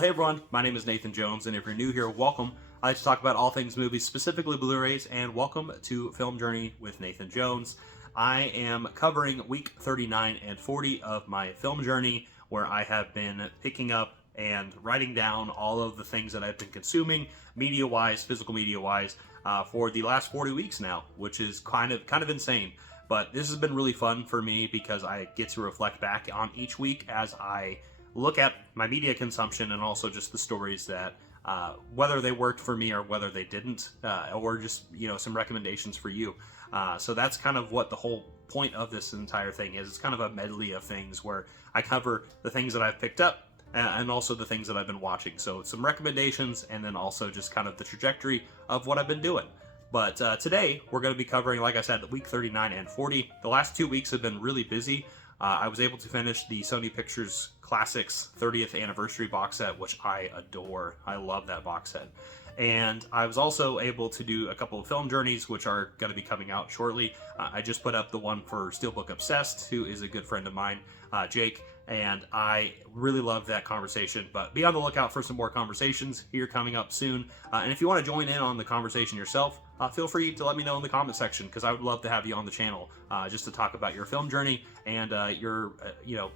Well, hey everyone, my name is Nathan Jones, and if you're new here, welcome. I like to talk about all things movies, specifically Blu-rays, and welcome to Film Journey with Nathan Jones. I am covering week 39 and 40 of my film journey, where I have been picking up and writing down all of the things that I've been consuming, media-wise, physical media-wise, for the last 40 weeks now, which is kind of insane. But this has been really fun for me because I get to reflect back on each week as I look at my media consumption and also just the stories that whether they worked for me or whether they didn't, or just some recommendations for you. So that's kind of what the whole point of this entire thing is. It's kind of a medley of things where I cover the things that I've picked up and also the things that I've been watching. So some recommendations and then also just kind of the trajectory of what I've been doing. But today we're going to be covering, like I said, week 39 and 40. The last 2 weeks have been really busy. I was able to finish the Sony Pictures Classics 30th Anniversary box set, which I adore. I love that box set. And I was also able to do a couple of film journeys, which are going to be coming out shortly. I just put up the one for Steelbook Obsessed, who is a good friend of mine, Jake, and I really loved that conversation. But be on the lookout for some more conversations here coming up soon. And if you want to join in on the conversation yourself, feel free to let me know in the comment section, because I would love to have you on the channel just to talk about your film journey and your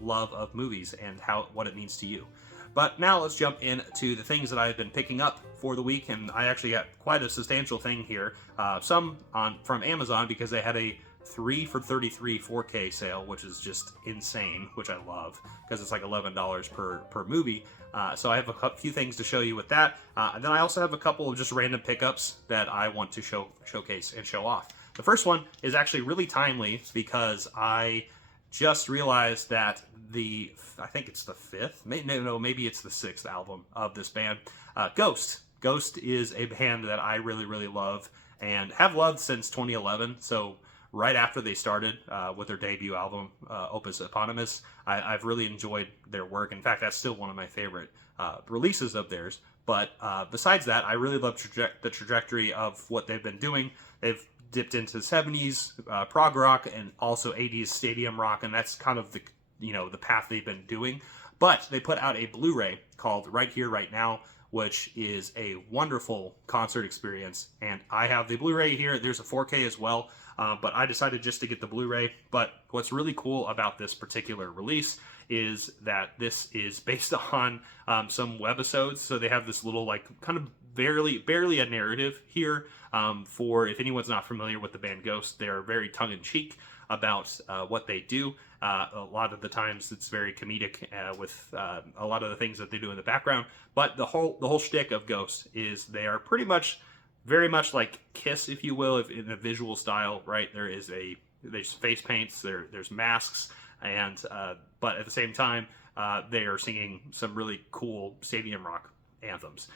love of movies and what it means to you. But now let's jump into the things that I've been picking up for the week, and I actually got quite a substantial thing here. Some from Amazon, because they had a 3 for $33 4K sale, which is just insane, which I love, because it's like $11 per movie. So I have a few things to show you with that. And then I also have a couple of just random pickups that I want to showcase and show off. The first one is actually really timely because I just realized that I think it's the 5th, maybe it's the 6th album of this band, Ghost. Ghost is a band that I really, really love and have loved since 2011. So right after they started with their debut album, Opus Eponymous, I've really enjoyed their work. In fact, that's still one of my favorite releases of theirs. But besides that, I really love the trajectory of what they've been doing. They've dipped into the 70s prog rock and also 80s stadium rock, and that's kind of the path they've been doing. But they put out a Blu-ray called Right Here, Right Now, which is a wonderful concert experience. And I have the Blu-ray here. There's a 4K as well, but I decided just to get the Blu-ray. But what's really cool about this particular release is that this is based on some webisodes. So they have this little kind of barely a narrative here. For if anyone's not familiar with the band Ghost, they're very tongue-in-cheek about what they do. A lot of the times it's very comedic with a lot of the things that they do in the background. But the whole shtick of Ghost is they are pretty much very much like Kiss, if you will, in a visual style, right? There's face paints, there's masks, and but at the same time they are singing some really cool stadium rock anthems.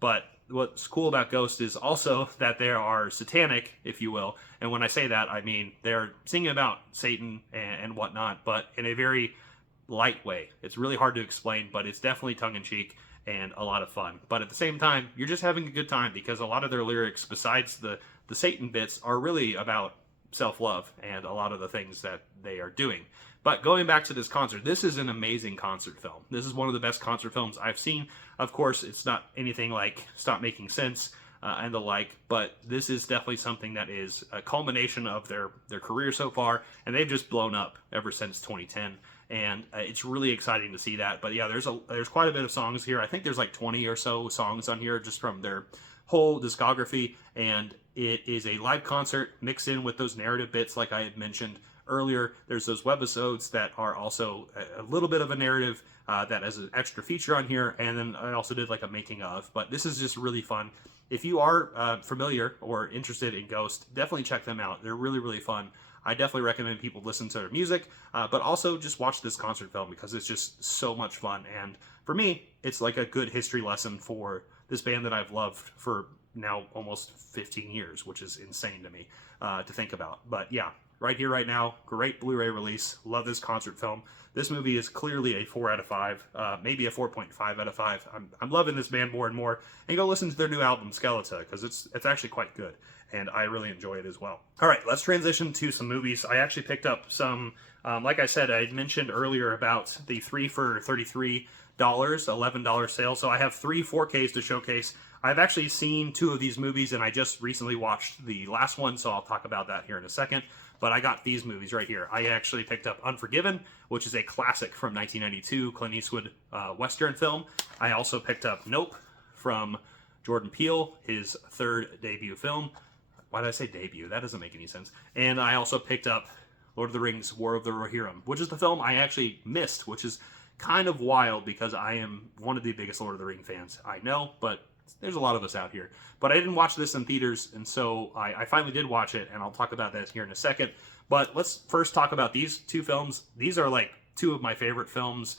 But what's cool about Ghost is also that they are satanic, if you will. And when I say that, I mean they're singing about Satan and whatnot, but in a very light way. It's really hard to explain, but it's definitely tongue-in-cheek and a lot of fun. But at the same time, you're just having a good time, because a lot of their lyrics, besides the Satan bits, are really about self-love and a lot of the things that they are doing. But going back to this concert, this is an amazing concert film. This is one of the best concert films I've seen. Of course, it's not anything like Stop Making Sense and the like, but this is definitely something that is a culmination of their career so far, and they've just blown up ever since 2010. And it's really exciting to see that. But yeah, there's quite a bit of songs here. I think there's like 20 or so songs on here just from their whole discography, and it is a live concert mixed in with those narrative bits like I had mentioned earlier. There's those webisodes that are also a little bit of a narrative that has an extra feature on here, and then I also did like a making of. But this is just really fun. If you are familiar or interested in Ghost, definitely check them out. They're really, really fun. I definitely recommend people listen to their music, but also just watch this concert film because it's just so much fun. And for me, it's like a good history lesson for this band that I've loved for now almost 15 years, which is insane to me to think about. But yeah, Right Here, Right Now, great Blu-ray release. Love this concert film. This movie is clearly a 4 out of 5, maybe a 4.5 out of 5. I'm loving this band more and more. And go listen to their new album, Skeleton, because it's actually quite good, and I really enjoy it as well. All right, let's transition to some movies. I actually picked up some, like I said, I had mentioned earlier about the 3 for $33 $11 sale. So I have 3 4Ks to showcase. I've actually seen 2 of these movies, and I just recently watched the last one, so I'll talk about that here in a second. But I got these movies right here. I actually picked up Unforgiven, which is a classic from 1992, Clint Eastwood Western film. I also picked up Nope from Jordan Peele, his 3rd debut film. Why did I say debut? That doesn't make any sense. And I also picked up Lord of the Rings, War of the Rohirrim, which is the film I actually missed, which is kind of wild because I am one of the biggest Lord of the Rings fans. I know, but there's a lot of us out here. But I didn't watch this in theaters, and so I finally did watch it, and I'll talk about that here in a second. But let's first talk about these 2 films. These are like 2 of my favorite films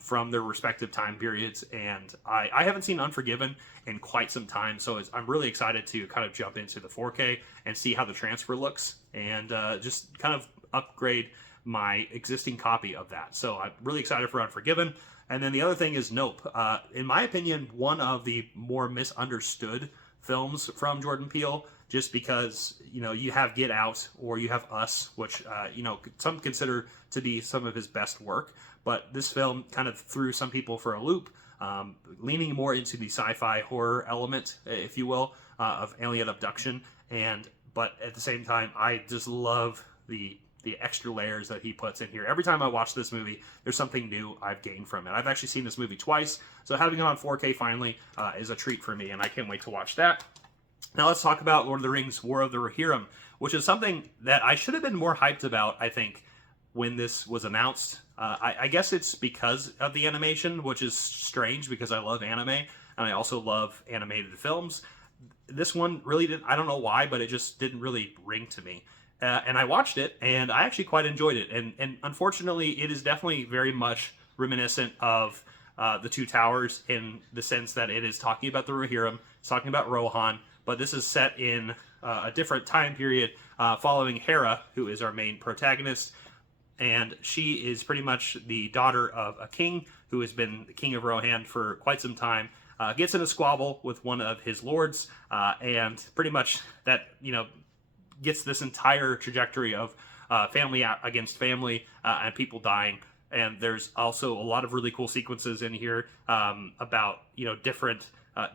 from their respective time periods, and I haven't seen Unforgiven in quite some time, so I'm really excited to kind of jump into the 4K and see how the transfer looks, and just kind of upgrade my existing copy of that. So I'm really excited for Unforgiven. And then the other thing is Nope. In my opinion, one of the more misunderstood films from Jordan Peele, just because, you know, you have Get Out or you have Us, which, you know, some consider to be some of his best work. But this film kind of threw some people for a loop, leaning more into the sci-fi horror element, if you will, of alien abduction. But at the same time, I just love the extra layers that he puts in here. Every time I watch this movie, there's something new I've gained from it. I've actually seen this movie twice, so having it on 4K finally is a treat for me, and I can't wait to watch that. Now let's talk about Lord of the Rings, War of the Rohirrim, which is something that I should have been more hyped about, I think, when this was announced. I guess it's because of the animation, which is strange because I love anime, and I also love animated films. This one really didn't, I don't know why, but it just didn't really ring to me. And I watched it, and I actually quite enjoyed it. And unfortunately, it is definitely very much reminiscent of the Two Towers in the sense that it is talking about the Rohirrim, it's talking about Rohan, but this is set in a different time period following Hera, who is our main protagonist. And she is pretty much the daughter of a king who has been the king of Rohan for quite some time. Gets in a squabble with one of his lords, and pretty much that, you know, gets this entire trajectory of family against family and people dying. And there's also a lot of really cool sequences in here about, you know, different,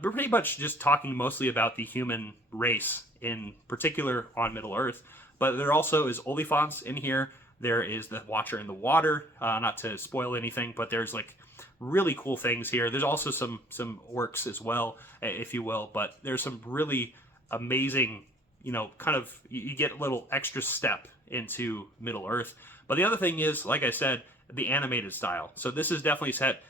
we're pretty much just talking mostly about the human race in particular on Middle Earth. But there also is Oliphants in here. There is the Watcher in the Water, not to spoil anything, but there's like really cool things here. There's also some orcs as well, if you will, but there's some really amazing, you know, kind of, you get a little extra step into Middle Earth. But the other thing is, like I said, the animated style. So this is definitely set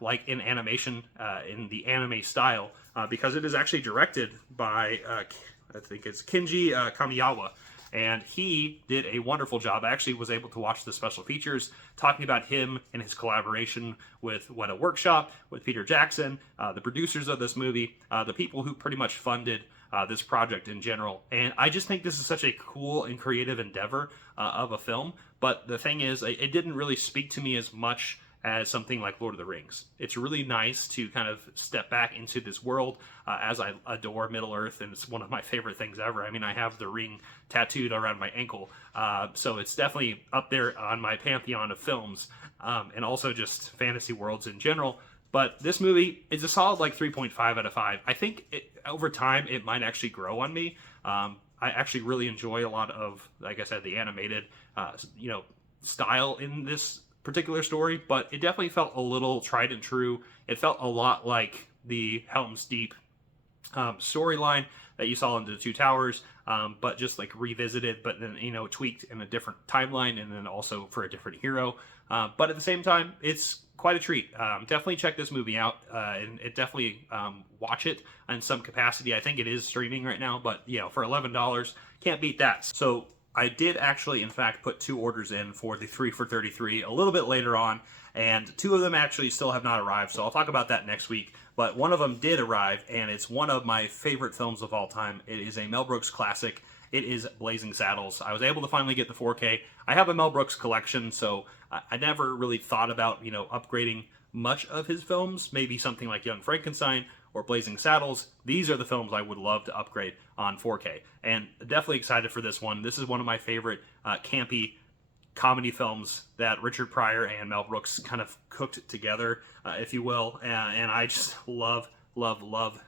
like in animation, in the anime style, because it is actually directed by, I think it's Kinji Kamiyawa. And he did a wonderful job. I actually was able to watch the special features talking about him and his collaboration with Weta Workshop, with Peter Jackson, the producers of this movie, the people who pretty much funded this project in general. And I just think this is such a cool and creative endeavor of a film. But the thing is, it didn't really speak to me as much as something like Lord of the Rings. It's really nice to kind of step back into this world as I adore Middle Earth, and it's one of my favorite things ever. I mean, I have the ring tattooed around my ankle, so it's definitely up there on my pantheon of films, and also just fantasy worlds in general. But this movie is a solid like 3.5 out of 5. I think over time it might actually grow on me. I actually really enjoy a lot of, like I said, the animated, you know, style in this particular story, but it definitely felt a little tried and true. It felt a lot like the Helm's Deep storyline that you saw in the Two Towers, but just like revisited, but then, you know, tweaked in a different timeline, and then also for a different hero. But at the same time, it's quite a treat. Definitely check this movie out, and definitely watch it in some capacity. I think it is streaming right now, but you know, for $11, can't beat that. So I did actually, in fact, put 2 orders in for the 3 for $33 a little bit later on, and 2 of them actually still have not arrived, so I'll talk about that next week. But one of them did arrive, and it's one of my favorite films of all time. It is a Mel Brooks classic. It is Blazing Saddles. I was able to finally get the 4K. I have a Mel Brooks collection, so I never really thought about, you know, upgrading much of his films. Maybe something like Young Frankenstein or Blazing Saddles. These are the films I would love to upgrade on 4K. And definitely excited for this one. This is one of my favorite campy comedy films that Richard Pryor and Mel Brooks kind of cooked together, if you will. And I just love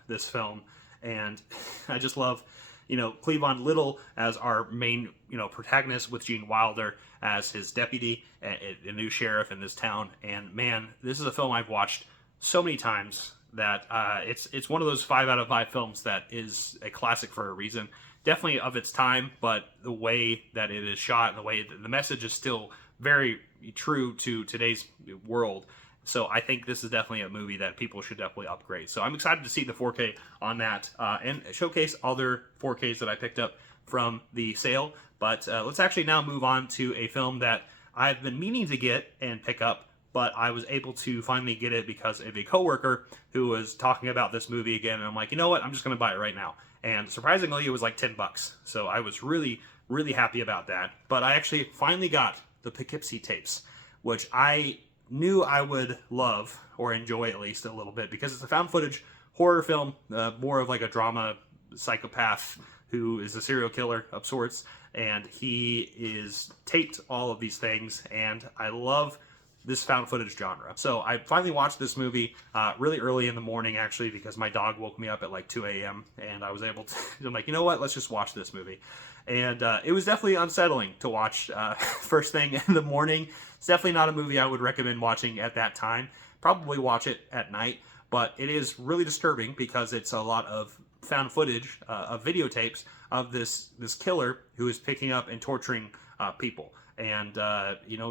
this film. And I just love, Cleavon Little as our main, protagonist, with Gene Wilder as his deputy, a new sheriff in this town. And man, this is a film I've watched so many times that it's one of those 5 out of 5 films that is a classic for a reason. Definitely of its time, but the way that it is shot and the way that the message is still very true to today's world. So I think this is definitely a movie that people should definitely upgrade. So I'm excited to see the 4K on that and showcase other 4Ks that I picked up from the sale. But let's actually now move on to a film that I've been meaning to get and pick up, but I was able to finally get it because of a coworker who was talking about this movie again. And I'm like, you know what? I'm just going to buy it right now. And surprisingly, it was like $10. So I was really, really happy about that. But I actually finally got the Poughkeepsie Tapes, which I knew I would love, or enjoy at least a little bit, because it's a found footage horror film, more of like a drama psychopath who is a serial killer of sorts. And he is taped all of these things. And I love this found footage genre. So I finally watched this movie really early in the morning, actually, because my dog woke me up at like 2 a.m. and I was able to, I'm like, you know what, let's just watch this movie. And it was definitely unsettling to watch first thing in the morning. It's definitely not a movie I would recommend watching at that time. Probably watch it at night, but it is really disturbing because it's a lot of found footage of videotapes of this killer who is picking up and torturing people. And,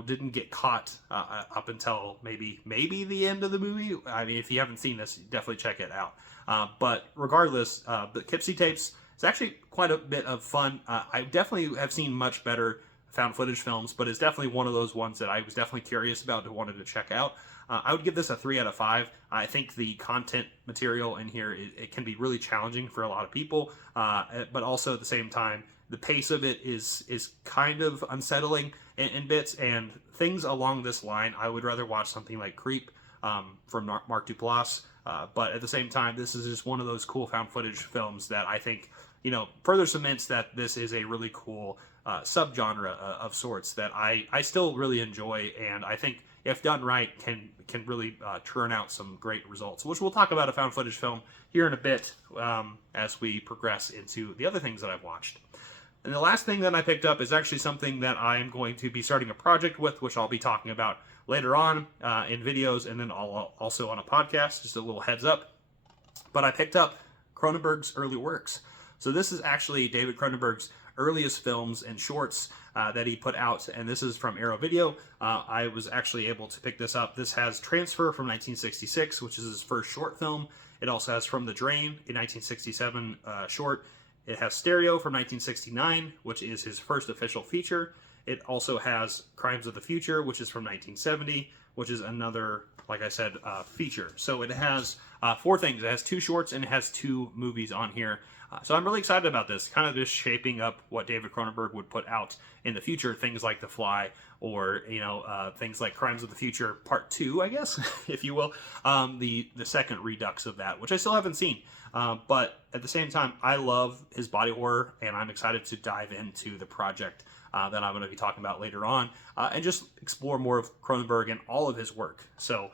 didn't get caught up until maybe the end of the movie. I mean, if you haven't seen this, definitely check it out. But regardless, the Poughkeepsie Tapes is actually quite a bit of fun. I definitely have seen much better found footage films, but it's definitely one of those ones that I was definitely curious about and wanted to check out. I would give this a 3 out of 5. I think the content material in here, it can be really challenging for a lot of people, but also at the same time, the pace of it is kind of unsettling in bits, and things along this line. I would rather watch something like Creep from Mark Duplass, but at the same time, this is just one of those cool found footage films that I think, further cements that this is a really cool subgenre of sorts that I still really enjoy, and I think if done right can really turn out some great results, which we'll talk about a found footage film here in a bit as we progress into the other things that I've watched. And the last thing that I picked up is actually something that I'm going to be starting a project with, which I'll be talking about later on in videos, and then also on a podcast, just a little heads up. But I picked up Croninberg's early works. So this is actually David Croninberg's earliest films and shorts that he put out, and this is from Arrow Video. I was actually able to pick this up. This has Transfer from 1966, which is his first short film. It also has From the Drain, a 1967 short. It has Stereo from 1969, which is his first official feature. It also has Crimes of the Future, which is from 1970, which is another, like I said, feature. So it has 4 things. It has 2 shorts and it has 2 movies on here. So I'm really excited about this, kind of just shaping up what David Cronenberg would put out in the future, things like The Fly, or things like Crimes of the Future Part 2, I guess, if you will, the second redux of that, which I still haven't seen. But at the same time, I love his body horror, and I'm excited to dive into the project that I'm going to be talking about later on, and just explore more of Cronenberg and all of his work. So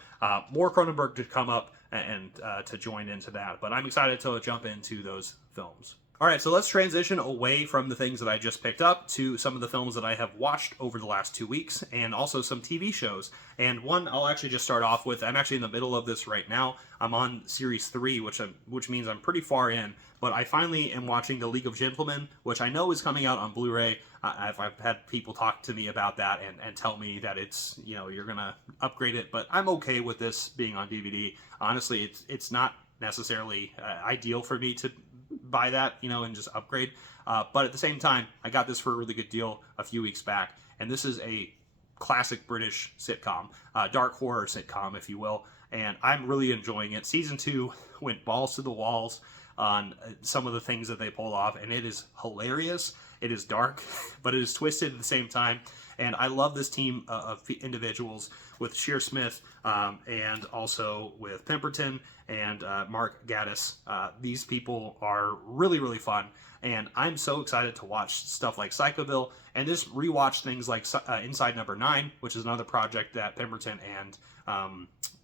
more Cronenberg to come up and to join into that. But I'm excited to jump into those films. All right, so let's transition away from the things that I just picked up to some of the films that I have watched over the last 2 weeks, and also some TV shows. And one I'll actually just start off with. I'm actually in the middle of this right now. I'm on Series 3, which means I'm pretty far in. But I finally am watching The League of Gentlemen, which I know is coming out on Blu-ray. I've had people talk to me about that and tell me that it's, you're going to upgrade it. But I'm okay with this being on DVD. Honestly, it's not necessarily ideal for me to buy that, and just upgrade. But at the same time, I got this for a really good deal a few weeks back. And this is a classic British sitcom, dark horror sitcom, if you will. And I'm really enjoying it. Season 2 went balls to the walls on some of the things that they pull off, and it is hilarious. It is dark, but it is twisted at the same time. And I love this team of individuals with Shearsmith and also with Pemberton and Mark Gatiss. These people are really, really fun. And I'm so excited to watch stuff like Psychoville and just rewatch things like Inside Number 9, which is another project that Pemberton and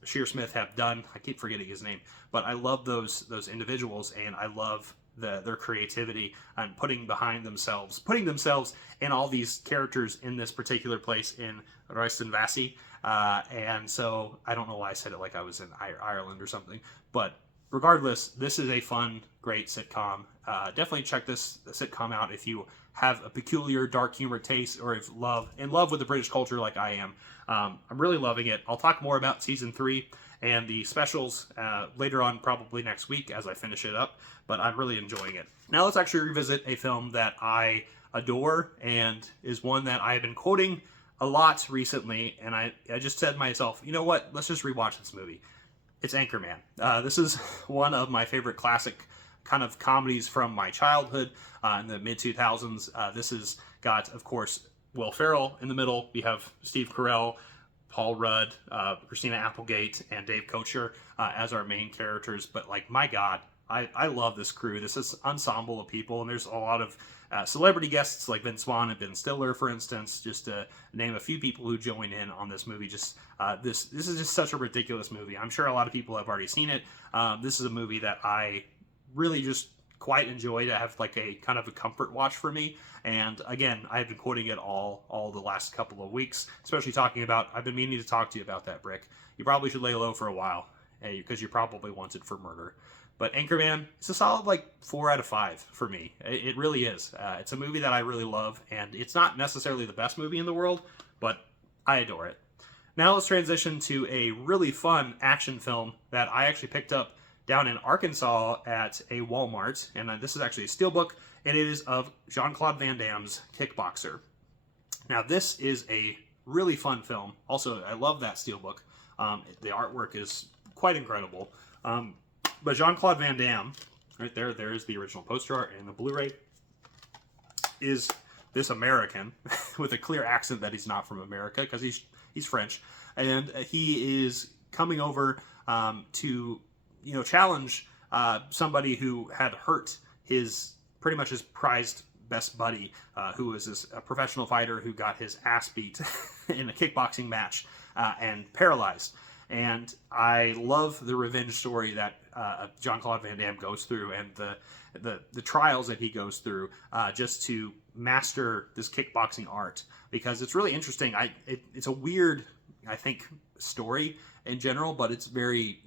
Shearsmith have done. I keep forgetting his name, but I love those individuals, and I love their creativity and putting themselves in all these characters in this particular place in Royston Vassie. And so I don't know why I said it like I was in Ireland or something, but regardless, this is a fun, great sitcom. Definitely check this sitcom out if you have a peculiar dark humor taste, or if in love with the British culture like I am. I'm really loving it. I'll talk more about season 3 and the specials later on, probably next week as I finish it up, but I'm really enjoying it. Now let's actually revisit a film that I adore and is one that I have been quoting a lot recently, and I just said to myself, you know what, let's just rewatch this movie. It's Anchorman. This is one of my favorite classic kind of comedies from my childhood in the mid-2000s. This has got, of course, Will Ferrell in the middle. We have Steve Carell, Paul Rudd, Christina Applegate, and Dave Kocher as our main characters. But, like, my God, I love this crew. This is an ensemble of people, and there's a lot of celebrity guests like Vince Vaughn and Ben Stiller, for instance, just to name a few people who join in on this movie. Just this is just such a ridiculous movie. I'm sure a lot of people have already seen it. This is a movie that I really just quite enjoy to have like a kind of a comfort watch for me. And again, I've been quoting it all the last couple of weeks, especially talking about, I've been meaning to talk to you about that, Brick. You probably should lay low for a while, because you're probably wanted for murder. But Anchorman, it's a solid like 4 out of 5 for me. It really is. It's a movie that I really love, and it's not necessarily the best movie in the world, but I adore it. Now let's transition to a really fun action film that I actually picked up down in Arkansas at a Walmart, and this is actually a steelbook, and it is of Jean-Claude Van Damme's Kickboxer. Now this is a really fun film. Also, I love that steelbook. The artwork is quite incredible. But Jean-Claude Van Damme, right there is the original poster art, and the Blu-ray is this American with a clear accent that he's not from America, because he's French, and he is coming over to challenge somebody who had hurt pretty much his prized best buddy, who was a professional fighter who got his ass beat in a kickboxing match and paralyzed. And I love the revenge story that Jean-Claude Van Damme goes through, and the trials that he goes through just to master this kickboxing art, because it's really interesting. It's a weird, I think, story in general, but it's very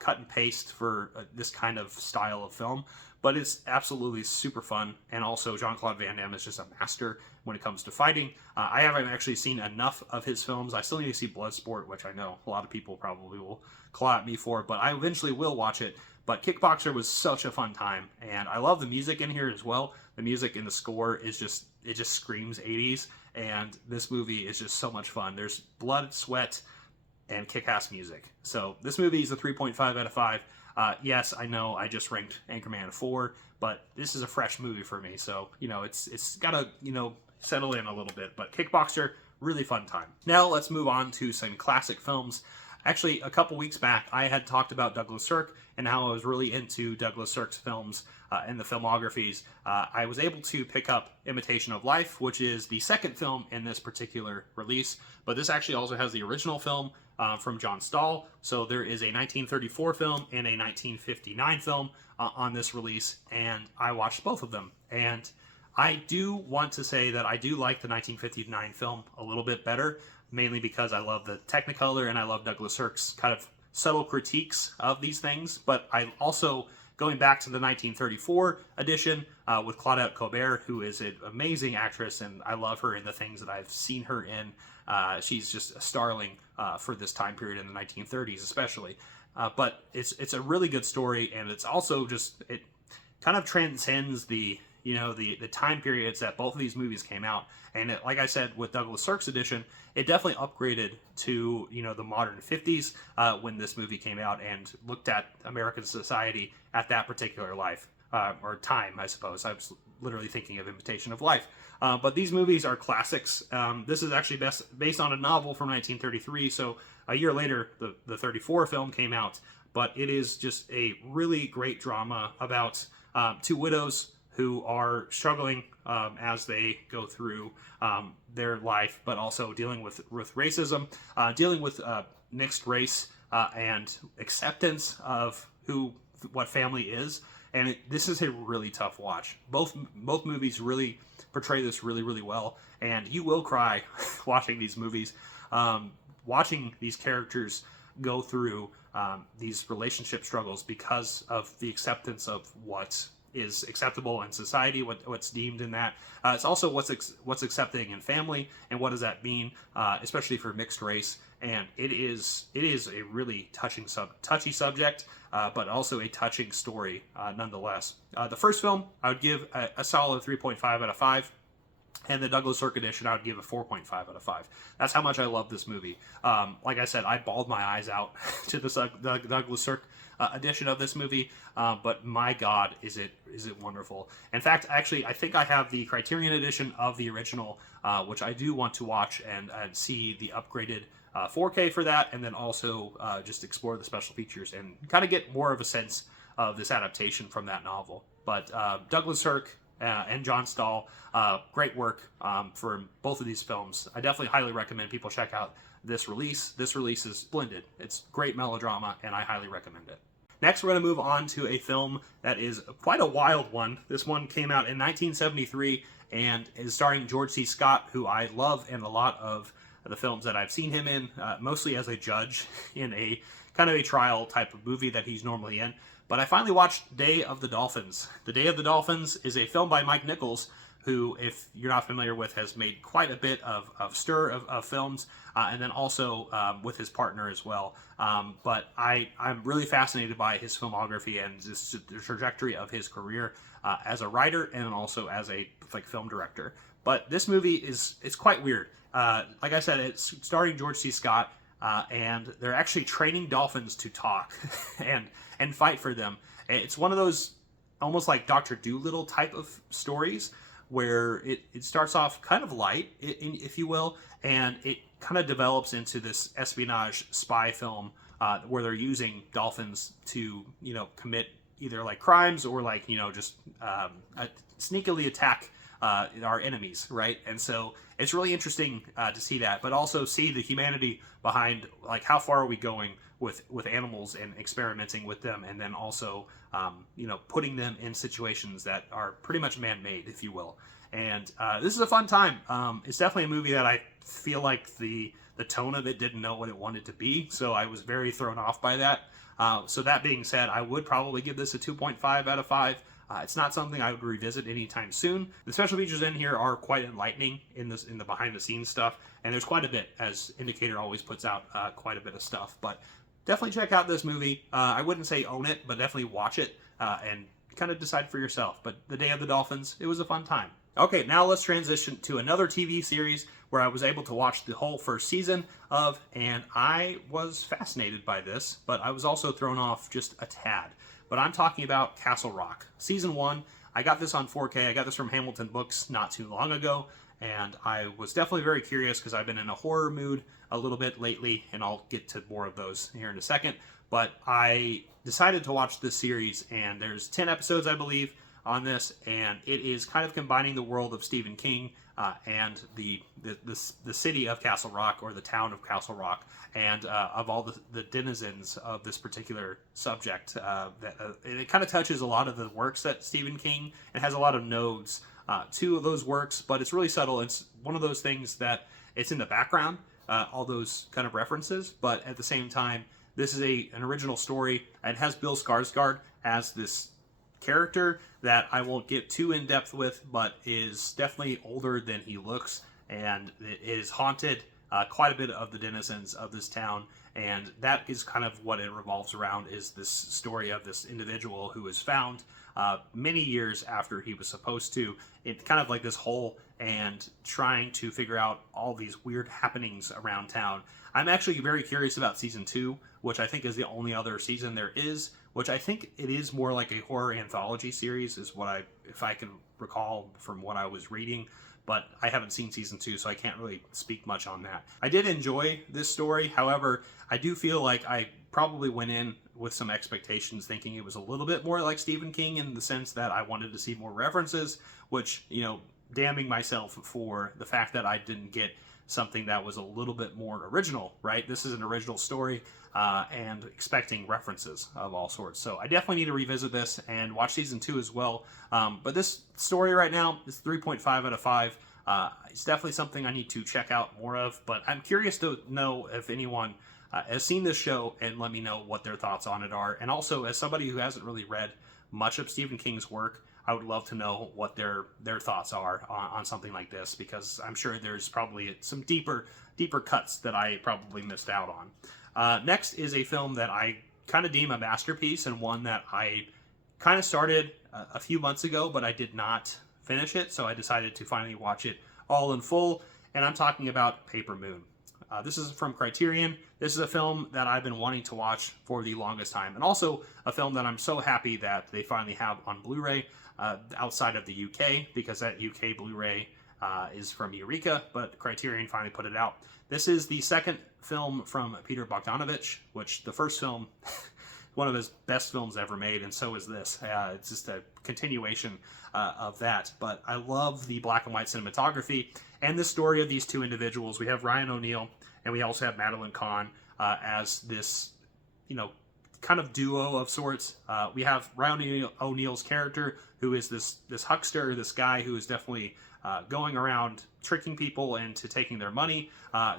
cut and paste for this kind of style of film. But it's absolutely super fun, and also Jean-Claude Van Damme is just a master when it comes to fighting. I haven't actually seen enough of his films. I still need to see Bloodsport, which I know a lot of people probably will claw at me for, but I eventually will watch it. But Kickboxer was such a fun time, and I love the music in here as well. The music in the score is just screams 80s, and this movie is just so much fun. There's blood, sweat, and kick-ass music. So this movie is a 3.5 out of 5. Yes, I know I just ranked Anchorman 4, but this is a fresh movie for me, so it's gotta settle in a little bit. But Kickboxer, really fun time. Now let's move on to some classic films. Actually, a couple weeks back, I had talked about Douglas Sirk and how I was really into Douglas Sirk's films and the filmographies. I was able to pick up Imitation of Life, which is the second film in this particular release, but this actually also has the original film from John Stahl. So there is a 1934 film and a 1959 film on this release, and I watched both of them. And I do want to say that I do like the 1959 film a little bit better, mainly because I love the Technicolor and I love Douglas Sirk's kind of subtle critiques of these things. But I also, going back to the 1934 edition with Claudette Colbert, who is an amazing actress, and I love her in the things that I've seen her in. She's just a starling for this time period in the 1930s especially. But it's a really good story, and it's also just, it kind of transcends the time periods that both of these movies came out. And like I said, with Douglas Sirk's edition, it definitely upgraded to the modern 50s when this movie came out, and looked at American society at that particular or time, I suppose. I was literally thinking of Imitation of Life. But these movies are classics. This is actually based on a novel from 1933, so a year later, the 34 film came out. But it is just a really great drama about two widows who are struggling as they go through their life, but also dealing with racism, dealing with mixed race, and acceptance of what family is. And this is a really tough watch. Both movies really portray this really, really well, and you will cry watching these movies, watching these characters go through these relationship struggles because of the acceptance of what is acceptable in society, what's deemed in that. It's also what's accepting in family, and what does that mean, especially for mixed race. And it is a really touchy subject, but also a touching story nonetheless. The first film, I would give a solid 3.5 out of 5. And the Douglas Sirk edition, I would give a 4.5 out of 5. That's how much I love this movie. Like I said, I bawled my eyes out to the Douglas Sirk edition of this movie, but my God, is it wonderful. In fact, actually, I think I have the Criterion edition of the original, which I do want to watch and see the upgraded 4K for that, and then also just explore the special features and kind of get more of a sense of this adaptation from that novel. But Douglas Sirk and John Stahl, great work for both of these films. I definitely highly recommend people check out this release. This release is splendid. It's great melodrama, and I highly recommend it. Next, we're going to move on to a film that is quite a wild one. This one came out in 1973 and is starring George C. Scott, who I love in a lot of the films that I've seen him in, mostly as a judge in a kind of a trial type of movie that he's normally in. But I finally watched Day of the Dolphins. The Day of the Dolphins is a film by Mike Nichols, who, if you're not familiar with, has made quite a bit of stir of films, and then also with his partner as well. But I'm really fascinated by his filmography and the trajectory of his career as a writer and also as a film director. But this movie it's quite weird. Like I said, it's starring George C. Scott, and they're actually training dolphins to talk and fight for them. It's one of those almost like Dr. Dolittle type of stories where it starts off kind of light, if you will, and it kind of develops into this espionage spy film where they're using dolphins to, commit either like crimes or like, just sneakily attack our enemies, right? And so it's really interesting to see that, but also see the humanity behind, like, how far are we going with animals and experimenting with them, and then also putting them in situations that are pretty much man-made, if you will. And this is a fun time. It's definitely a movie that I feel like the tone of it didn't know what it wanted to be, so I was very thrown off by that. So that being said, I would probably give this a 2.5 out of 5. It's not something I would revisit anytime soon. The special features in here are quite enlightening in the behind-the-scenes stuff, and there's quite a bit, as Indicator always puts out quite a bit of stuff. But definitely check out this movie. I wouldn't say own it, but definitely watch it and kind of decide for yourself. But The Day of the Dolphins, it was a fun time. Okay, now let's transition to another TV series where I was able to watch the whole first season of, and I was fascinated by this, but I was also thrown off just a tad. But I'm talking about Castle Rock. Season 1, I got this on 4K. I got this from Hamilton Books not too long ago, and I was definitely very curious because I've been in a horror mood a little bit lately, and I'll get to more of those here in a second. But I decided to watch this series, and there's 10 episodes, I believe, on this, and it is kind of combining the world of Stephen King and the city of Castle Rock, or the town of Castle Rock, and of all the denizens of this particular subject. It kind of touches a lot of the works that Stephen King, and has a lot of nodes to those works, but it's really subtle. It's one of those things that it's in the background, all those kind of references, but at the same time, this is an original story. It has Bill Skarsgård as this character that I won't get too in depth with, but is definitely older than he looks, and it is haunted quite a bit of the denizens of this town, and that is kind of what it revolves around, is this story of this individual who is found many years after he was supposed to. It's kind of like this hole and trying to figure out all these weird happenings around town. I'm actually very curious about season 2, which I think is the only other season there is, which I think it is more like a horror anthology series, is what if I can recall from what I was reading. But I haven't seen season 2, so I can't really speak much on that. I did enjoy this story. However, I do feel like I probably went in with some expectations thinking it was a little bit more like Stephen King, in the sense that I wanted to see more references, which, damning myself for the fact that I didn't get something that was a little bit more original, right? This is an original story, and expecting references of all sorts. So I definitely need to revisit this and watch season 2 as well. But this story right now is 3.5 out of 5. It's definitely something I need to check out more of, but I'm curious to know if anyone has seen this show, and let me know what their thoughts on it are. And also, as somebody who hasn't really read much of Stephen King's work, I would love to know what their thoughts are on something like this, because I'm sure there's probably some deeper cuts that I probably missed out on. Next is a film that I kind of deem a masterpiece, and one that I kind of started a few months ago, but I did not finish it, so I decided to finally watch it all in full, and I'm talking about Paper Moon. This is from Criterion. This is a film that I've been wanting to watch for the longest time, and also a film that I'm so happy that they finally have on Blu-ray outside of the UK, because that UK Blu-ray is from Eureka, but Criterion finally put it out. This is the second film from Peter Bogdanovich, which the first film, one of his best films ever made, and so is this. It's just a continuation of that, but I love the black and white cinematography and the story of these two individuals. We have Ryan O'Neal, and we also have Madeline Kahn as this, kind of duo of sorts. We have Ryan O'Neal's character, who is this huckster, this guy who is definitely going around tricking people into taking their money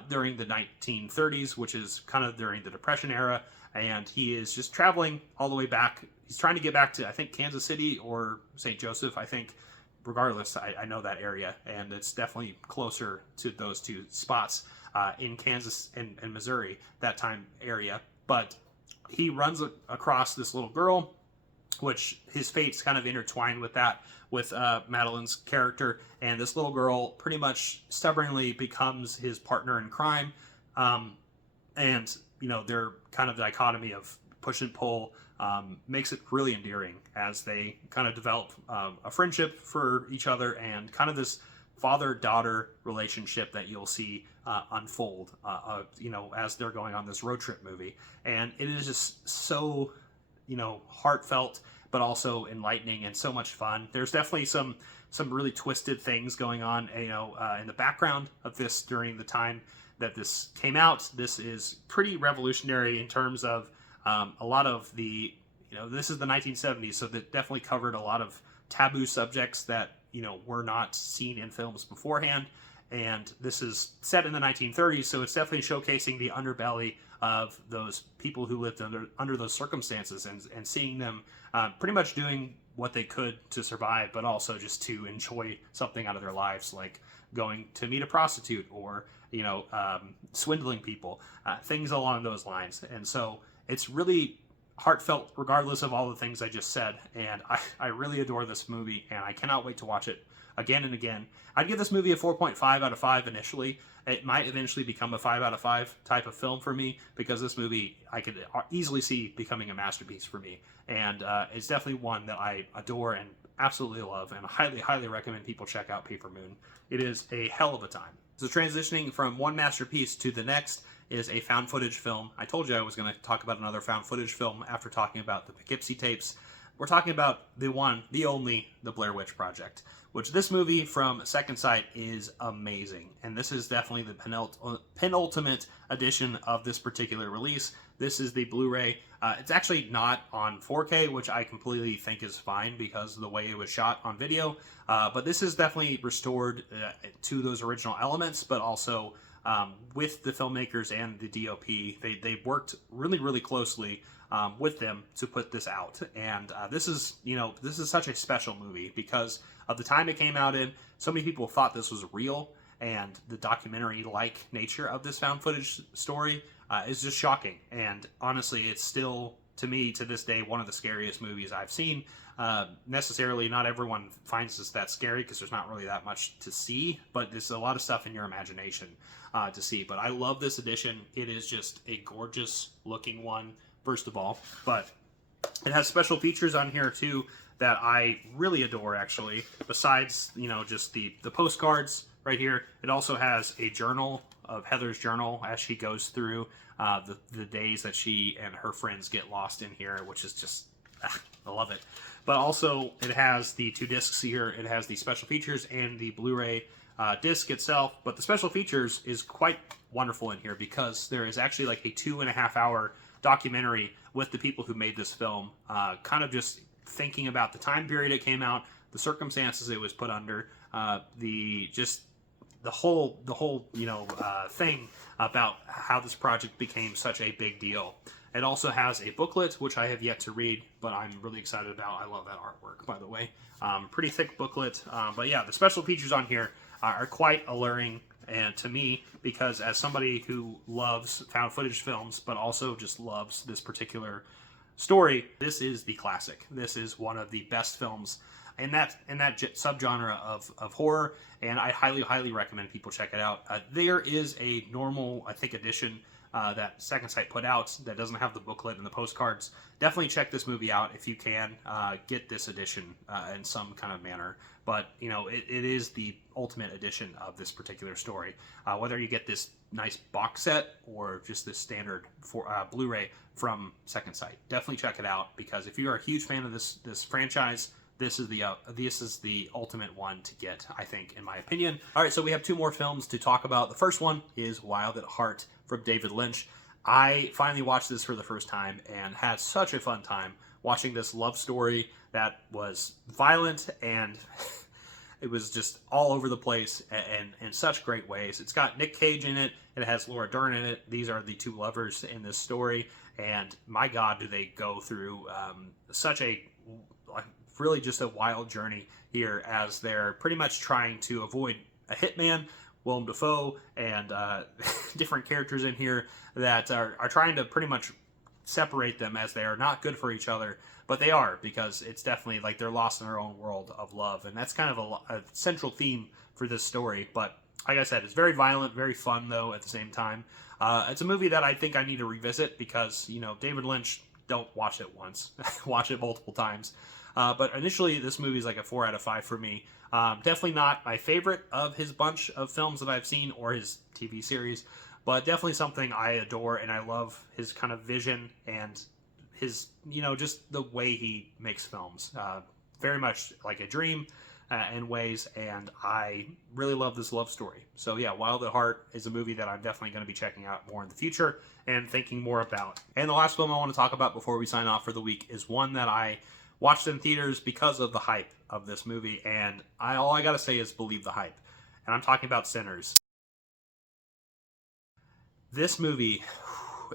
during the 1930s, which is kind of during the Depression era, and he is just traveling all the way back. He's trying to get back to, I think, Kansas City or St. Joseph, I think. Regardless, I know that area, and it's definitely closer to those two spots in Kansas and Missouri, that time area. But he runs across this little girl, which his fate's kind of intertwined with that, with Madeline's character, and this little girl pretty much stubbornly becomes his partner in crime. And, their kind of dichotomy of push and pull makes it really endearing as they kind of develop a friendship for each other, and kind of this father-daughter relationship that you'll see unfold, as they're going on this road trip movie. And it is just so, heartfelt, but also enlightening and so much fun. There's definitely some really twisted things going on, in the background of this during the time that this came out. This is pretty revolutionary in terms of a lot of the, this is the 1970s, so that definitely covered a lot of taboo subjects that, were not seen in films beforehand. And this is set in the 1930s, so it's definitely showcasing the underbelly of those people who lived under those circumstances, and seeing them pretty much doing what they could to survive, but also just to enjoy something out of their lives, like going to meet a prostitute, or, swindling people, things along those lines. And so it's really heartfelt, regardless of all the things I just said, and I really adore this movie, and I cannot wait to watch it again and again. I'd give this movie a 4.5 out of 5 initially. It might eventually become a 5 out of 5 type of film for me, because this movie I could easily see becoming a masterpiece for me, and it's definitely one that I adore and absolutely love, and highly, highly recommend people check out Paper Moon. It is a hell of a time. So transitioning from one masterpiece to the next is a found footage film. I told you I was going to talk about another found footage film after talking about the Poughkeepsie Tapes. We're talking about the one, the only, the Blair Witch Project, which this movie from Second Sight is amazing. And this is definitely the penultimate edition of this particular release. This is the Blu-ray. It's actually not on 4K, which I completely think is fine because of the way it was shot on video. But this is definitely restored to those original elements, but also with the filmmakers and the DOP. They worked really, really closely with them to put this out. And this is such a special movie because of the time it came out in. So many people thought this was real, and the documentary-like nature of this found footage story is just shocking. And honestly, it's still, to me, to this day, one of the scariest movies I've seen. Necessarily, not everyone finds this that scary because there's not really that much to see, but there's a lot of stuff in your imagination to see. But I love this edition. It is just a gorgeous looking one, first of all, but it has special features on here too that I really adore, actually. Besides, just the postcards right here, it also has a journal of Heather's journal as she goes through the days that she and her friends get lost in here, which is just, I love it. But also, it has the 2 discs here. It has the special features and the Blu-ray disc itself. But the special features is quite wonderful in here because there is actually like a 2.5-hour documentary with the people who made this film, kind of just thinking about the time period it came out, the circumstances it was put under, the whole thing about how this project became such a big deal. It also has a booklet, which I have yet to read, but I'm really excited about. I love that artwork, by the way. Pretty thick booklet, but yeah, the special features on here are quite alluring, and to me, because as somebody who loves found footage films, but also just loves this particular story, this is the classic. This is one of the best films in that subgenre of horror, and I highly recommend people check it out. There is a normal, I think, edition that Second Sight put out that doesn't have the booklet and the postcards. Definitely check this movie out if you can. Get this edition in some kind of manner. But, it is the ultimate edition of this particular story. Whether you get this nice box set or just this standard Blu-ray from Second Sight, definitely check it out, because if you're a huge fan of this franchise, this is the ultimate one to get, I think, in my opinion. All right, so we have 2 more films to talk about. The first one is Wild at Heart from David Lynch. I finally watched this for the first time and had such a fun time watching this love story that was violent and it was just all over the place and in such great ways. It's got Nick Cage in it. It has Laura Dern in it. These are the 2 lovers in this story, and my God, do they go through such a really just a wild journey here as they're pretty much trying to avoid a hitman, Willem Dafoe, and different characters in here that are trying to pretty much separate them, as they are not good for each other, but they are, because it's definitely like they're lost in their own world of love, and that's kind of a central theme for this story. But like I said, it's very violent, very fun though at the same time. It's a movie that I think I need to revisit because, David Lynch, don't watch it once, watch it multiple times. But initially, this movie is like a 4 out of 5 for me. Definitely not my favorite of his bunch of films that I've seen or his TV series, but definitely something I adore, and I love his kind of vision and his, just the way he makes films. Very much like a dream in ways, and I really love this love story. So yeah, Wild at Heart is a movie that I'm definitely going to be checking out more in the future and thinking more about. And the last film I want to talk about before we sign off for the week is one that I watched in theaters because of the hype of this movie, and all I gotta say is believe the hype. And I'm talking about Sinners. This movie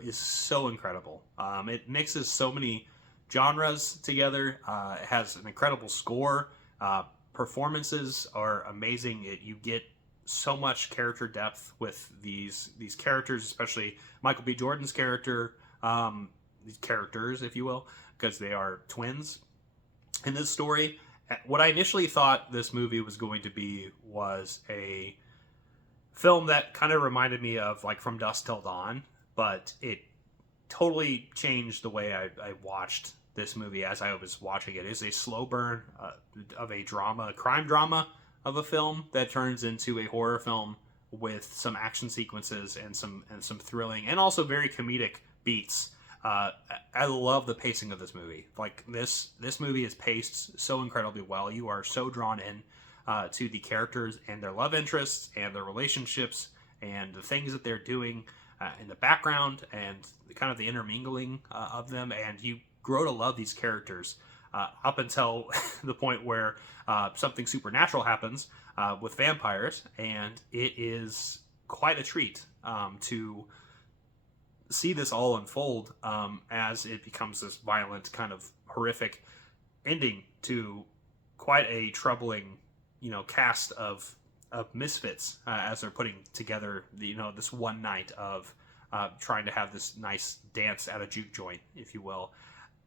is so incredible. It mixes so many genres together. It has an incredible score. Performances are amazing. You get so much character depth with these characters, especially Michael B. Jordan's character, these characters, if you will, because they are twins in this story. What I initially thought this movie was going to be was a film that kind of reminded me of like From Dusk Till Dawn, but it totally changed the way I watched this movie as I was watching it. It's a slow burn of a crime drama of a film that turns into a horror film with some action sequences and some thrilling and also very comedic beats. I love the pacing of this movie. Like this movie is paced so incredibly well. You are so drawn in to the characters and their love interests and their relationships and the things that they're doing in the background and kind of the intermingling of them. And you grow to love these characters up until the point where something supernatural happens with vampires, and it is quite a treat to see this all unfold as it becomes this violent, kind of horrific ending to quite a troubling, cast of misfits as they're putting together this one night of trying to have this nice dance at a juke joint, if you will.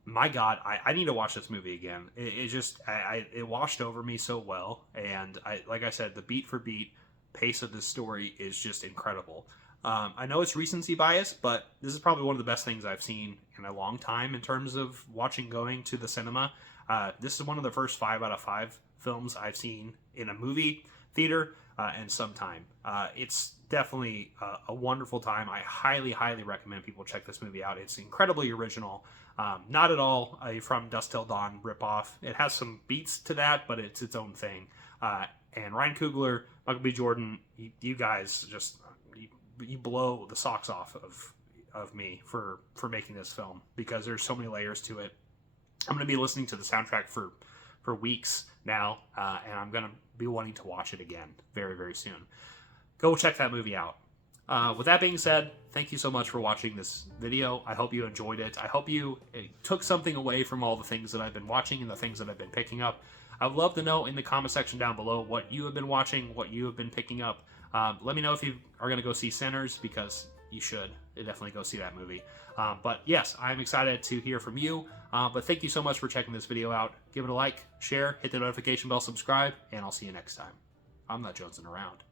my God, I need to watch this movie again. It just it washed over me so well, and like I said, the beat for beat pace of this story is just incredible. I know it's recency bias, but this is probably one of the best things I've seen in a long time in terms of going to the cinema. This is one of the first 5 out of 5 films I've seen in a movie theater in some time. It's definitely a wonderful time. I highly, highly recommend people check this movie out. It's incredibly original. Not at all a From Dusk Till Dawn ripoff. It has some beats to that, but it's its own thing. And Ryan Coogler, Michael B. Jordan, you guys just you blow the socks off of me for making this film, because there's so many layers to it. I'm going to be listening to the soundtrack for weeks now, and I'm going to be wanting to watch it again very, very soon. Go check that movie out. With that being said, thank you so much for watching this video. I hope you enjoyed it. I hope you took something away from all the things that I've been watching and the things that I've been picking up. I would love to know in the comment section down below what you have been watching, what you have been picking up. Let me know if you are going to go see Sinners, because you should definitely go see that movie. But yes, I'm excited to hear from you. But thank you so much for checking this video out. Give it a like, share, hit the notification bell, subscribe, and I'll see you next time. I'm not jonesing around.